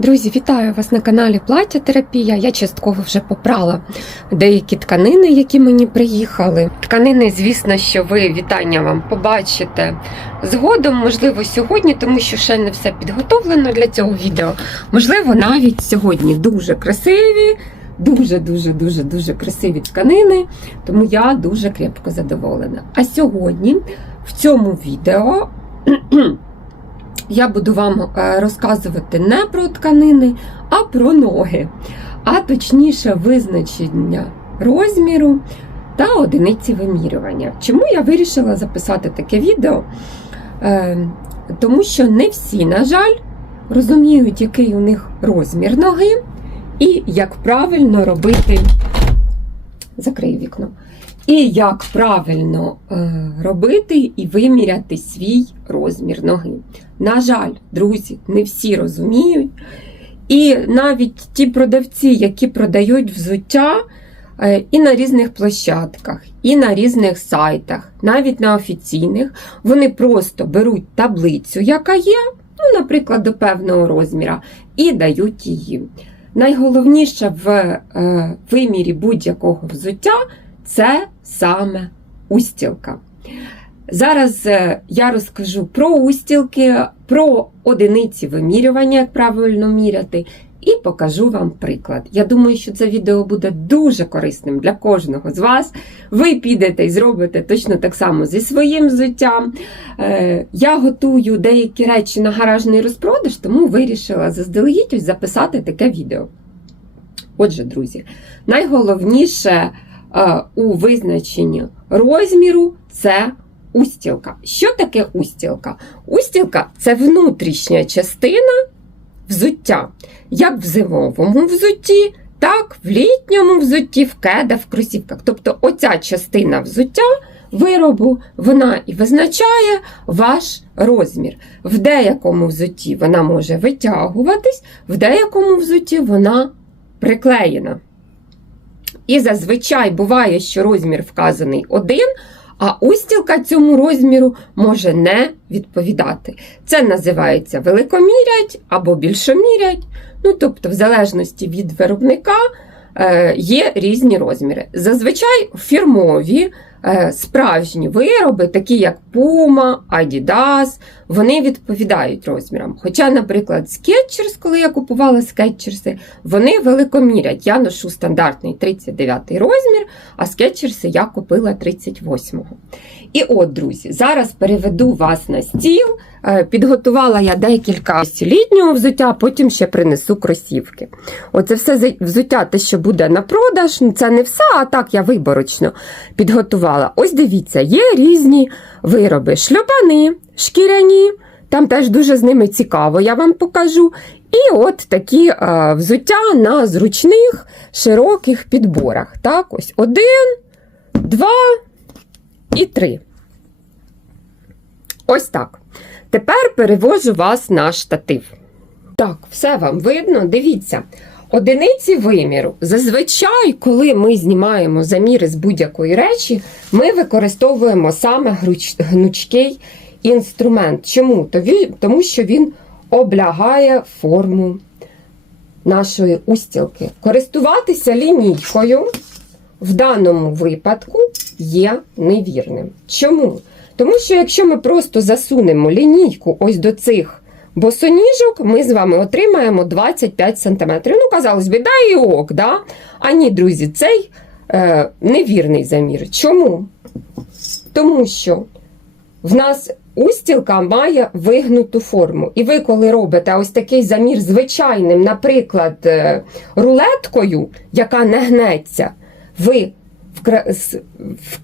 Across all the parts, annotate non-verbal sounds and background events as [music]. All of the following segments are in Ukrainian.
Друзі, вітаю вас на каналі Плаття Терапія. Я частково вже попрала деякі тканини, які мені приїхали. Тканини, звісно, що ви вітання вам побачите згодом, можливо, сьогодні, тому що ще не все підготовлено для цього відео. Можливо, навіть сьогодні дуже красиві, дуже, дуже, дуже, дуже красиві тканини, тому я дуже крепко задоволена. А сьогодні в цьому відео. Я буду вам е, розказувати не про тканини, а про ноги, а точніше визначення розміру та одиниці вимірювання. Чому я вирішила записати таке відео? Е, Тому що не всі, на жаль, розуміють, який у них розмір ноги, і як правильно робити. Закрию вікно. І як правильно е, робити і виміряти свій розмір ноги. На жаль, друзі, не всі розуміють. І навіть ті продавці, які продають взуття е, і на різних площадках, і на різних сайтах, навіть на офіційних, вони просто беруть таблицю, яка є, ну, наприклад, до певного розміра, і дають її. Найголовніше в е, вимірі будь-якого взуття це саме устілка. Зараз е, я розкажу про устілки, про одиниці вимірювання, як правильно міряти, і покажу вам приклад. Я думаю, що це відео буде дуже корисним для кожного з вас. Ви підете і зробите точно так само зі своїм взуттям. Е, Я готую деякі речі на гаражний розпродаж, тому вирішила заздалегідь ось записати таке відео. Отже, друзі, найголовніше е, у визначенні розміру це устілка. Що таке устілка? Устілка це внутрішня частина взуття. Як в зимовому взутті, так в літньому взутті, в кедах, в кросівках. Тобто оця частина взуття виробу, вона і визначає ваш розмір. В деякому взутті вона може витягуватись, в деякому взутті вона приклеєна. І зазвичай буває, що розмір вказаний один, а устілка цьому розміру може не відповідати. Це називається великомірять або більшомірять. Ну, тобто, в залежності від виробника е, є різні розміри. Зазвичай фірмові справжні вироби, такі як Puma, Adidas, вони відповідають розмірам. Хоча, наприклад, Skechers, коли я купувала скетчерси, вони великомірять. Я ношу стандартний 39 розмір, а скетчерси я купила 38-го. І от, друзі, зараз переведу вас на стіл. Е, Підготувала я декілька літнього взуття, потім ще принесу кросівки. Оце все взуття, те, що буде на продаж, ну, це не все, а так я виборочно підготувала. Ось дивіться, є різні вироби: шльопани, шкіряні, там теж дуже з ними цікаво, я вам покажу. І от такі е, взуття на зручних, широких підборах. Так, ось один, два і три. Ось так. Тепер перевожу вас на штатив. Так, все вам видно. Дивіться. Одиниці виміру. Зазвичай, коли ми знімаємо заміри з будь-якої речі, ми використовуємо саме гнучкий інструмент. Чому? Тому що він облягає форму нашої устілки. Користуватися лінійкою в даному випадку є невірним. Чому? Тому що якщо ми просто засунемо лінійку ось до цих босоніжок, ми з вами отримаємо 25 см. Ну, казалось би, да і ок, да? А ні, друзі, цей е, невірний замір. Чому? Тому що в нас устілка має вигнуту форму. І ви, коли робите ось такий замір звичайним, наприклад, е, рулеткою, яка не гнеться, ви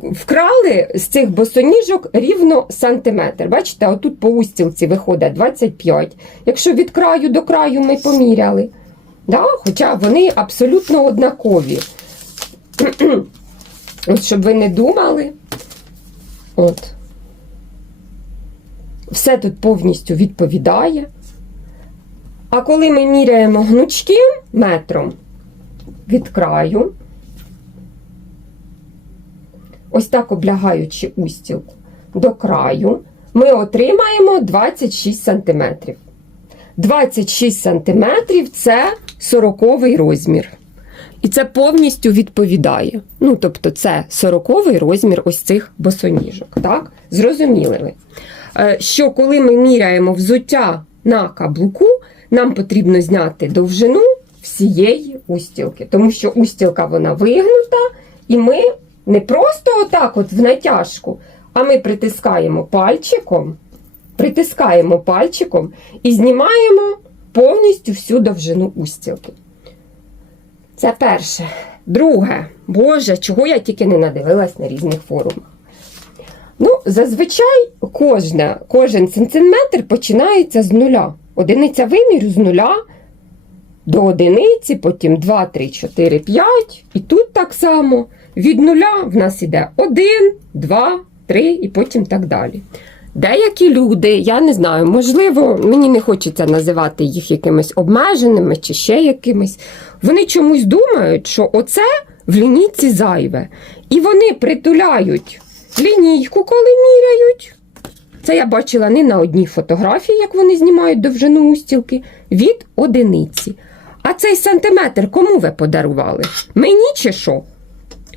вкрали з цих босоніжок рівно сантиметр. Бачите, отут по устілці виходить 25. Якщо від краю до краю ми поміряли. Да? Хоча вони абсолютно однакові. [clears throat] От щоб ви не думали. От. Все тут повністю відповідає. А коли ми міряємо гнучким метром від краю, ось так облягаючи устілку до краю, ми отримаємо 26 см. 26 см це 40 розмір. І це повністю відповідає. Ну, тобто, це 40 розмір ось цих босоніжок. Так? Зрозуміли ви? Е, Що коли ми міряємо взуття на каблуку, нам потрібно зняти довжину всієї устілки, тому що устілка вона вигнута, і ми не просто отак, от в натяжку, а ми притискаємо пальчиком, притискаємо пальчиком і знімаємо повністю всю довжину устілки. Це перше. Друге, Боже, чого я тільки не надивилась на різних форумах. Ну, зазвичай кожна, кожен сантиметр починається з нуля. Одиниця виміру з нуля до одиниці, потім 2, 3, 4, 5. І тут так само. Від нуля в нас іде 1, 2, 3 і потім так далі. Деякі люди, я не знаю, можливо, мені не хочеться називати їх якимись обмеженими чи ще якимись. Вони чомусь думають, що оце в лінійці зайве. І вони притуляють лінійку, коли міряють. Це я бачила не на одній фотографії, як вони знімають довжину устілки, від одиниці. А цей сантиметр кому ви подарували? Мені чи що?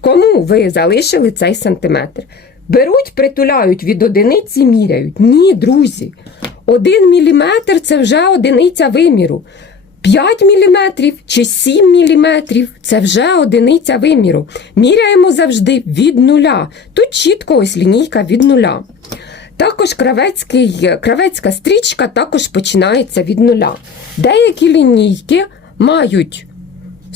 Кому ви залишили цей сантиметр? Беруть, притуляють від одиниці, міряють. Ні, друзі. Один міліметр це вже одиниця виміру. 5 міліметрів чи 7 міліметрів це вже одиниця виміру. Міряємо завжди від нуля. Тут чітко ось лінійка від нуля. Також кравецький, кравецька стрічка також починається від нуля. Деякі лінійки мають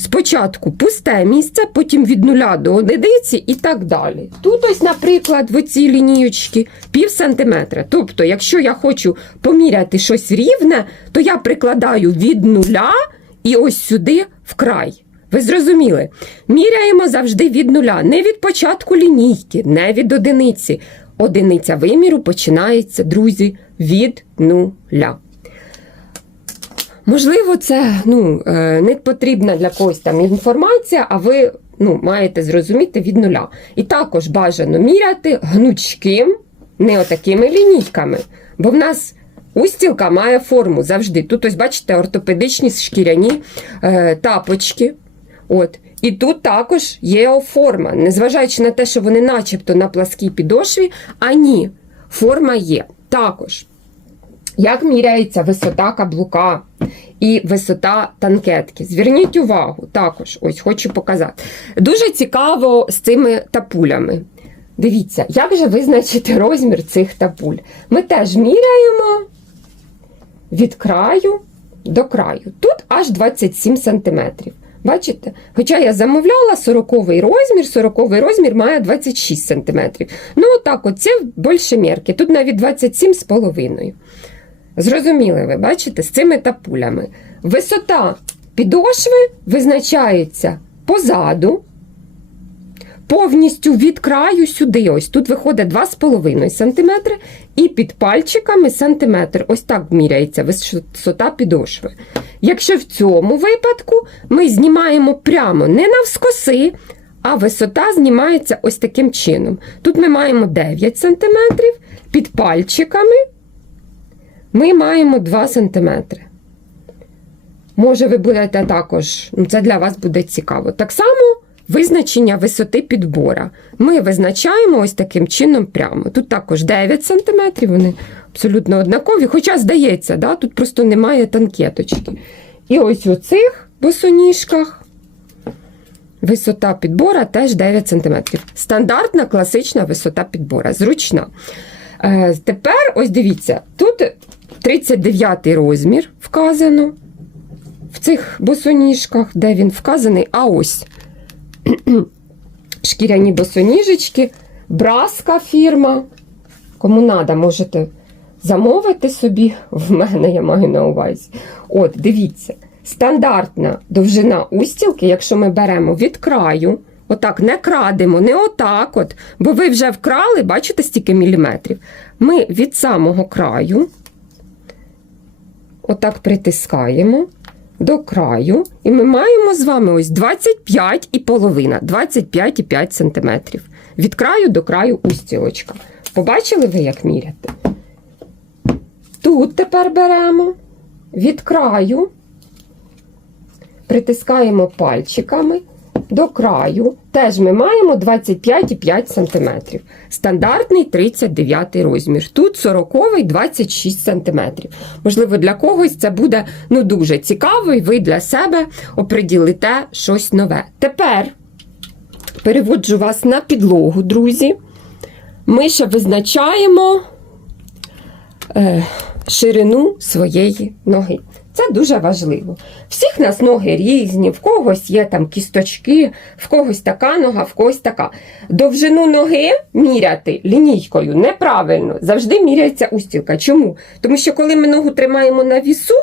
спочатку пусте місце, потім від нуля до одиниці і так далі. Тут, ось, наприклад, в цій лінієчці пів сантиметра. Тобто, якщо я хочу поміряти щось рівне, то я прикладаю від нуля і ось сюди в край. Ви зрозуміли? Міряємо завжди від нуля, не від початку лінійки, не від одиниці. Одиниця виміру починається, друзі, від нуля. Можливо, це ну, е, не потрібна для когось там інформація, а ви ну, маєте зрозуміти від нуля. І також бажано міряти гнучким, не отакими лінійками. Бо в нас устілка має форму завжди. Тут, ось, бачите, ортопедичні шкіряні е, тапочки. От. І тут також є форма, незважаючи на те, що вони начебто на пласкій підошві, а ні, форма є. Також, як міряється висота каблука і висота танкетки. Зверніть увагу, також, ось хочу показати. Дуже цікаво з цими тапулями. Дивіться, як же визначити розмір цих тапуль? Ми теж міряємо від краю до краю. Тут аж 27 см. Бачите? Хоча я замовляла 40 розмір, 40 розмір має 26 см. Ну, отак, от, це більше мірки. Тут навіть 27,5. Зрозуміли ви, бачите, з цими тапулями. Висота підошви визначається позаду, повністю від краю сюди. Ось тут виходить 2,5 см, і під пальчиками сантиметр. Ось так міряється висота підошви. Якщо в цьому випадку ми знімаємо прямо не навскоси, а висота знімається ось таким чином. Тут ми маємо 9 см, під пальчиками ми маємо 2 см. Може, ви будете також, ну це для вас буде цікаво. Так само визначення висоти підбора. Ми визначаємо ось таким чином прямо. Тут також 9 см, вони абсолютно однакові, хоча, здається, да, тут просто немає танкеточки. І ось у цих босоніжках висота підбора теж 9 см. Стандартна класична висота підбора, зручна. Е, тепер, ось дивіться, тут 39 розмір вказано в цих босоніжках, де він вказаний, а ось [clears throat] шкіряні босоніжечки, браска фірма. Кому треба, можете замовити собі, в мене я маю на увазі. От, дивіться, стандартна довжина устілки, якщо ми беремо від краю, отак не крадемо, не отак, от, бо ви вже вкрали, бачите, стільки міліметрів. Ми від самого краю, отак притискаємо до краю, і ми маємо з вами ось 25,5, 25,5 см. Від краю до краю устілочка. Побачили ви, як міряти? Тут тепер беремо від краю притискаємо пальчиками до краю. Теж ми маємо 25,5 см. Стандартний 39 розмір. Тут 40 26 см. Можливо, для когось це буде ну, дуже цікаво, і ви для себе оприділите щось нове. Тепер переводжу вас на підлогу, друзі. Ми ще визначаємо е, ширину своєї ноги. Це дуже важливо. Всіх нас ноги різні, в когось є там кісточки, в когось така нога, в когось така. Довжину ноги міряти лінійкою неправильно. Завжди міряється устілка. Чому? Тому що коли ми ногу тримаємо на вісу,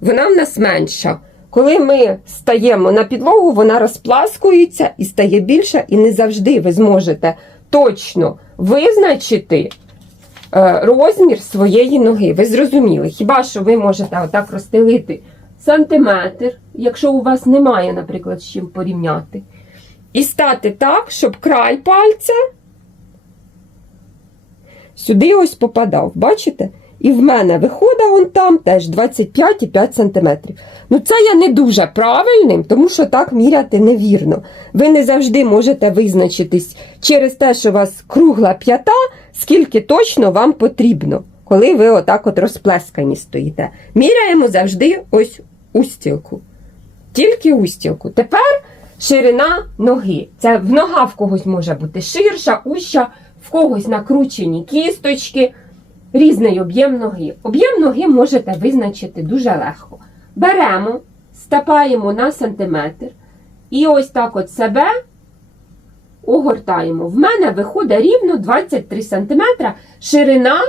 вона в нас менша. Коли ми стаємо на підлогу, вона розпласкується і стає більша, і не завжди ви зможете точно визначити розмір своєї ноги. Ви зрозуміли, хіба що ви можете отак розстелити сантиметр, якщо у вас немає, наприклад, з чим порівняти. І стати так, щоб край пальця сюди ось попадав. Бачите? І в мене виходить он там теж 25,5 см. Ну, це я не дуже правильним, тому що так міряти невірно. Ви не завжди можете визначитись через те, що у вас кругла п'ята, скільки точно вам потрібно, коли ви отак от розплескані стоїте. Міряємо завжди ось устілку. Тільки устілку. Тепер ширина ноги. Це в нога в когось може бути ширша, уща, в когось накручені кісточки. Різний об'єм ноги. Об'єм ноги можете визначити дуже легко. Беремо, стапаємо на сантиметр і ось так от себе огортаємо. В мене виходить рівно 23 см. Ширина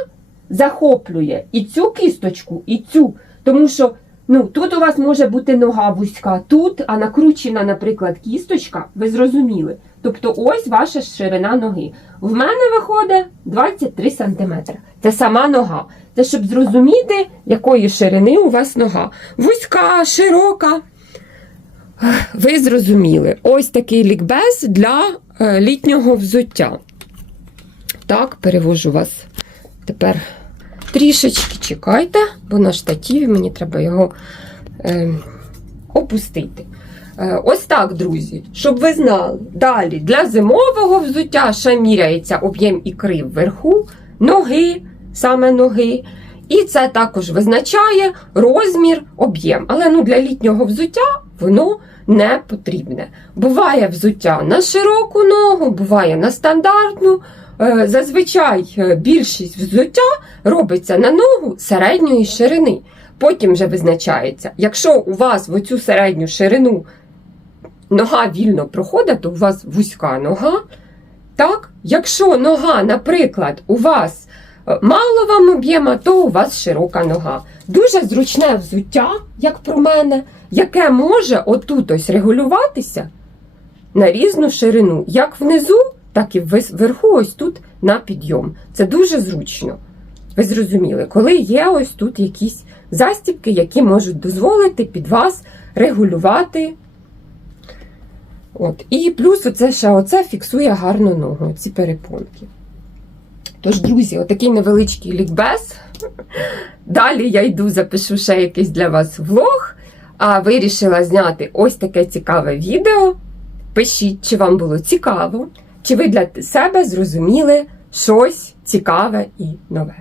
захоплює і цю кісточку, і цю. Тому що ну, тут у вас може бути нога вузька, тут, а накручена, наприклад, кісточка, ви зрозуміли. Тобто ось ваша ширина ноги. В мене виходить 23 см. Це сама нога. Це щоб зрозуміти, якої ширини у вас нога. Вузька, широка. Ви зрозуміли. Ось такий лікбез для літнього взуття. Так, перевожу вас тепер трішечки чекайте, бо на штативі мені треба його е, опустити. Е, Ось так, друзі, щоб ви знали. Далі для зимового взуття ще міряється об'єм ікри вверху, ноги, саме ноги. І це також визначає розмір, об'єм. Але ну, для літнього взуття воно не потрібне. Буває взуття на широку ногу, буває на стандартну. Е, Зазвичай е, більшість взуття робиться на ногу середньої ширини. Потім вже визначається, якщо у вас в оцю середню ширину нога вільно проходить, то у вас вузька нога. Так? Якщо нога, наприклад, у вас е, мало вам об'єма, то у вас широка нога. Дуже зручне взуття, як про мене, яке може отут ось регулюватися на різну ширину, як внизу, так і вверху, ось тут на підйом. Це дуже зручно. Ви зрозуміли, коли є ось тут якісь застібки, які можуть дозволити під вас регулювати. От. І плюс оце ще оце фіксує гарно ногу, ці перепонки. Тож, друзі, отакий невеличкий лікбез. Далі я йду, запишу ще якийсь для вас влог, а вирішила зняти ось таке цікаве відео. Пишіть, чи вам було цікаво, чи ви для себе зрозуміли щось цікаве і нове.